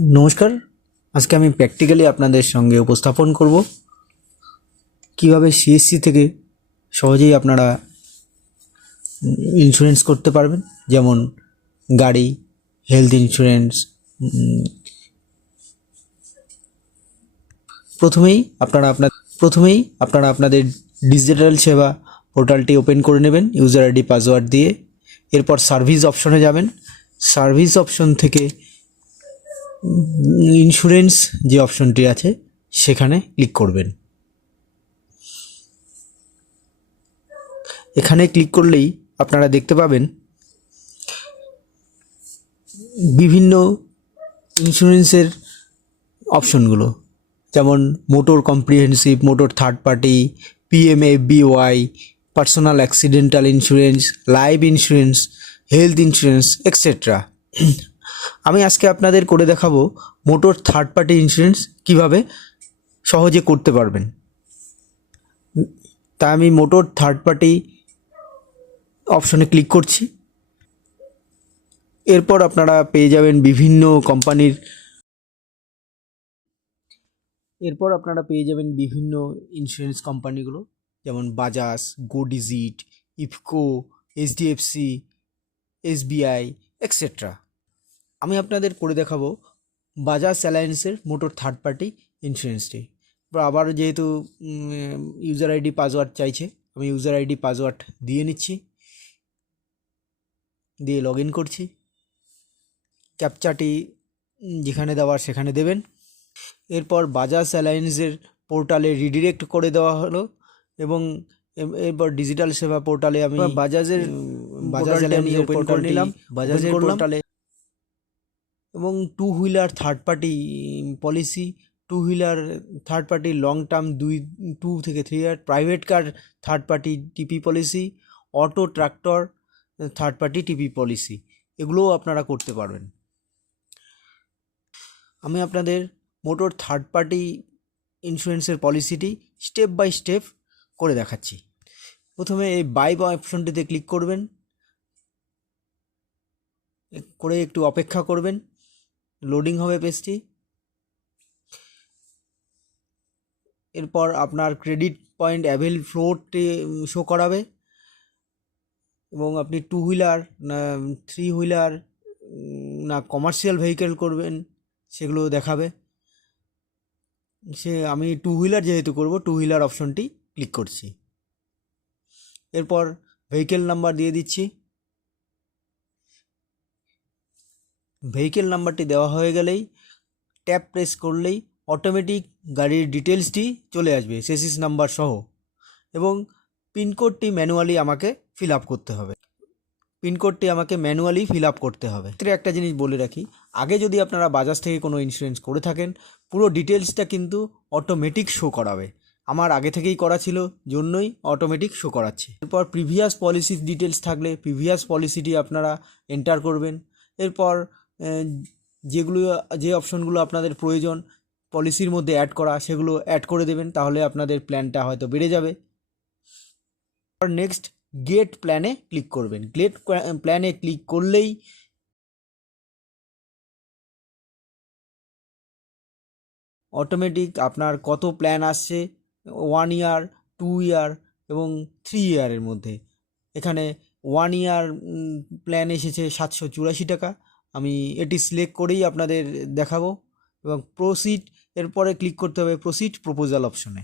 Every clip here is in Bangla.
নমস্কার। আজকে আমি প্র্যাকটিক্যালি আপনাদের সঙ্গে উপস্থাপন করব। কীভাবে সিএসসি থেকে সহজেই আপনারা ইন্স্যুরেন্স করতে পারবেন? যেমন গাড়ি হেলথ ইন্স্যুরেন্স প্রথমেই আপনারা আপনার, প্রথমেই আপনারা আপনাদের ডিজিটাল সেবা পোর্টালটি ওপেন করে নেবেন ইউজার আইডি পাসওয়ার্ড দিয়ে। এরপর সার্ভিস অপশনে যাবেন। সার্ভিস অপশন থেকে ইন্স্যুরেন্স যে অপশনটি আছে, সেখানে ক্লিক করবেন। এখানে ক্লিক করলেই আপনারা দেখতে পাবেন বিভিন্ন ইন্স্যুরেন্সের অপশনগুলো, যেমন motor comprehensive, motor third party PMFBY personal accidental insurance, life insurance, health insurance etcetera আমি আজকে আপনাদের করে দেখাবো মোটর থার্ড পার্টি ইন্স্যুরেন্স কীভাবে সহজে করতে পারবেন। তা আমি মোটর থার্ড পার্টি অপশনে ক্লিক করছি। এরপর আপনারা পেয়ে যাবেন বিভিন্ন কোম্পানির এরপর আপনারা পেয়ে যাবেন বিভিন্ন ইন্স্যুরেন্স কোম্পানিগুলো যেমন Bajaj Go Digit IFFCO HDFC SBI etcetera আমি আপনাদের করে দেখাবো বাজাজ অ্যালায়েন্সের মোটর থার্ড পার্টি ইন্স্যুরেন্সটি আবার যেহেতু ইউজার আইডি পাসওয়ার্ড চাইছে আমি ইউজার আইডি পাসওয়ার্ড দিয়ে নিচ্ছি। দিয়ে লগ ইন করছি ক্যাপচাটি যেখানে দেওয়ার সেখানে দেবেন। এরপর বাজাজ অ্যালায়েন্সের পোর্টালে রিডিরেক্ট করে দেওয়া হলো এবং এরপর ডিজিটাল সেবা পোর্টালে আমি বাজাজের বাজাজ অ্যালায়েন্সের ওপেন করে নিলাম। বাজাজের পোর্টালে এবং two wheeler third party policy two wheeler third party long term দুই টু থেকে three year private car third party TP policy auto tractor third party TP policy এগুলোও আপনারা করতে পারবেন। আমি আপনাদের মোটর থার্ড পার্টি ইন্স্যুরেন্সের পলিসিটি স্টেপ বাই স্টেপ করে দেখাচ্ছি। প্রথমে এই বাই বা অপশনটিতে ক্লিক করবেন করে একটু অপেক্ষা করবেন। লোডিং হবে পেজটি। এরপর আপনার ক্রেডিট পয়েন্ট অ্যাভেল ফ্লোরটি শো করাবে। এবং আপনি টু হুইলার না থ্রি হুইলার না কমার্শিয়াল ভেহিকেল করবেন, সেগুলো দেখাবে। সে, আমি টু হুইলার যেহেতু করব টু হুইলার অপশনটি ক্লিক করছি। এরপর ভেহিকেল নাম্বার দিয়ে দিচ্ছি। ভেহিকেল নাম্বারটি দেওয়া হয়ে গেলেই ট্যাপ প্রেস করলেই অটোমেটিক গাড়ির ডিটেলসটি চলে আসবে সেসিস নাম্বার সহ। এবং পিনকোডটি ম্যানুয়ালি আমাকে ফিল আপ করতে হবে। পিনকোডটি আমাকে ম্যানুয়ালি ফিল আপ করতে হবে। এক্ষেত্রে একটা জিনিস বলে রাখি, আগে যদি আপনারা বাজাজ থেকে কোনো ইন্স্যুরেন্স করে থাকেন, পুরো ডিটেলসটা কিন্তু অটোমেটিক শো করাবে। আমার আগে থেকেই করা ছিল, জন্যই অটোমেটিক শো করাচ্ছে। এরপর প্রিভিয়াস পলিসির ডিটেলস থাকলে প্রিভিয়াস পলিসিটি আপনারা এন্টার করবেন। এরপর যেগুলো, যে অপশনগুলো আপনাদের প্রয়োজন, পলিসির মধ্যে অ্যাড করা, সেগুলো অ্যাড করে দেবেন, তাহলে আপনাদের প্ল্যানটা হয়তো বেড়ে যাবে। আর নেক্সট গেট প্ল্যানে ক্লিক করবেন। গেট প্ল্যানে ক্লিক করলেই অটোমেটিক আপনার কত প্ল্যান আসছে? ওয়ান ইয়ার টু ইয়ার এবং থ্রি ইয়ারের মধ্যে। এখানে ওয়ান ইয়ার প্ল্যান এসেছে সাতশো চুরাশি টাকা। আমি এটি সিলেক্ট করেই আপনাদের দেখাবো এবং প্রসিড এরপরে ক্লিক করতে হবে প্রসিড প্রপোজাল অপশনে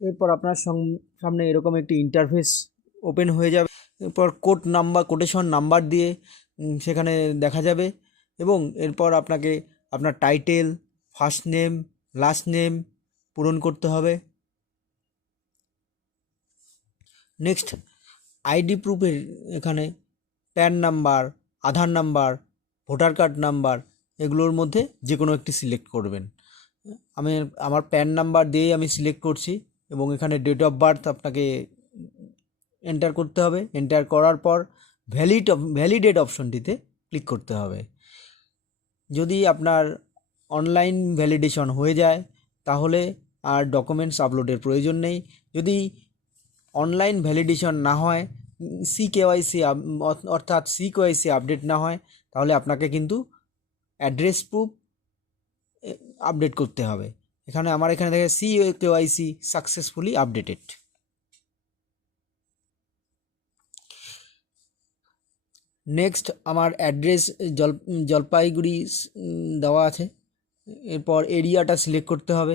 এরপর আপনার সামনে এরকম একটি ইন্টারফেস ওপেন হয়ে যাবে। এরপর কোড নাম্বার কোটেশন নাম্বার দিয়ে সেখানে দেখা যাবে এবং এরপর আপনাকে আপনার title first name last name পূরণ করতে হবে। নেক্সট আইডি প্রুফের এখানে PAN number Aadhaar number, voter card number এগুলোর মধ্যে যে কোনো একটি সিলেক্ট করবেন। আমি আমার প্যান নাম্বার দিয়েই আমি সিলেক্ট করছি এবং এখানে ডেট অফ বার্থ আপনাকে এন্টার করতে হবে। এন্টার করার পর ভ্যালিড ভ্যালিডেট অপশনটিতে ক্লিক করতে হবে। যদি আপনার অনলাইন ভ্যালিডেশন হয়ে যায়, তাহলে আর ডকুমেন্টস আপলোডের প্রয়োজন নেই। যদি অনলাইন ভ্যালিডেশন না হয় সি কেওয়াইসি অর্থাৎ সি কেওয়াইসি আপডেট না হয়, তাহলে আপনাকে কিন্তু অ্যাড্রেস প্রুফ আপডেট করতে হবে। এখানে আমার এখানে দেখে C KYC successfully updated next আমার অ্যাড্রেস জল, জলপাইগুড়ি দেওয়া আছে। এরপর এরিয়াটা সিলেক্ট করতে হবে।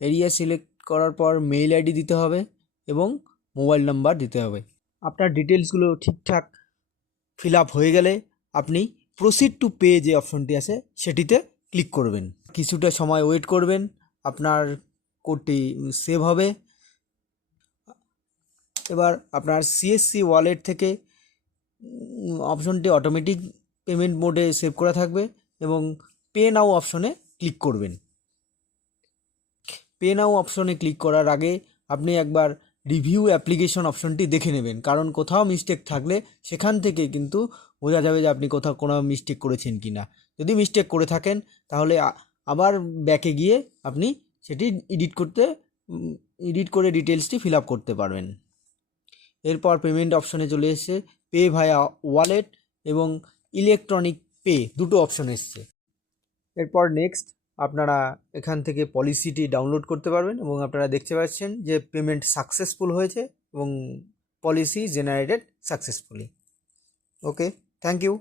এরিয়া সিলেক্ট করার পর মেইল আইডি দিতে হবে এবং মোবাইল নাম্বার দিতে হবে। আপনার ডিটেলসগুলো ঠিকঠাক ফিল আপ হয়ে গেলে আপনি প্রসিড টু পে যে অপশনটি আছে সেটিতে ক্লিক করবেন। কিছুটা সময় ওয়েট করবেন, আপনার কোডটি সেভ হবে। এবার আপনার সিএসসি ওয়ালেট থেকে অপশনটি অটোমেটিক পেমেন্ট মোডে সেভ করা থাকবে এবং পে নাও অপশনে ক্লিক করবেন। পে নাও অপশনে ক্লিক করার আগে আপনি একবার রিভিউ অ্যাপ্লিকেশন অপশনটি দেখে নেবেন। কারণ কোথাও মিস্টেক থাকলে সেখান থেকে কিন্তু বোঝা যাবে যে আপনি কোথাও কোনো মিস্টেক করেছেন কি না যদি মিস্টেক করে থাকেন, তাহলে আবার ব্যাকে গিয়ে আপনি সেটি এডিট করতে এডিট করে ডিটেলসটি ফিল আপ করতে পারবেন। এরপর পেমেন্ট অপশনে চলে এসেছে পে ভায়া ওয়ালেট এবং ইলেকট্রনিক পে দুটো অপশন এসছে। এরপর নেক্সট আপনারা এখান থেকে পলিসিটি ডাউনলোড করতে পারবেন এবং আপনারা দেখতে পাচ্ছেন যে পেমেন্ট সাকসেসফুল হয়েছে এবং policy generated successfully. Okay, thank you.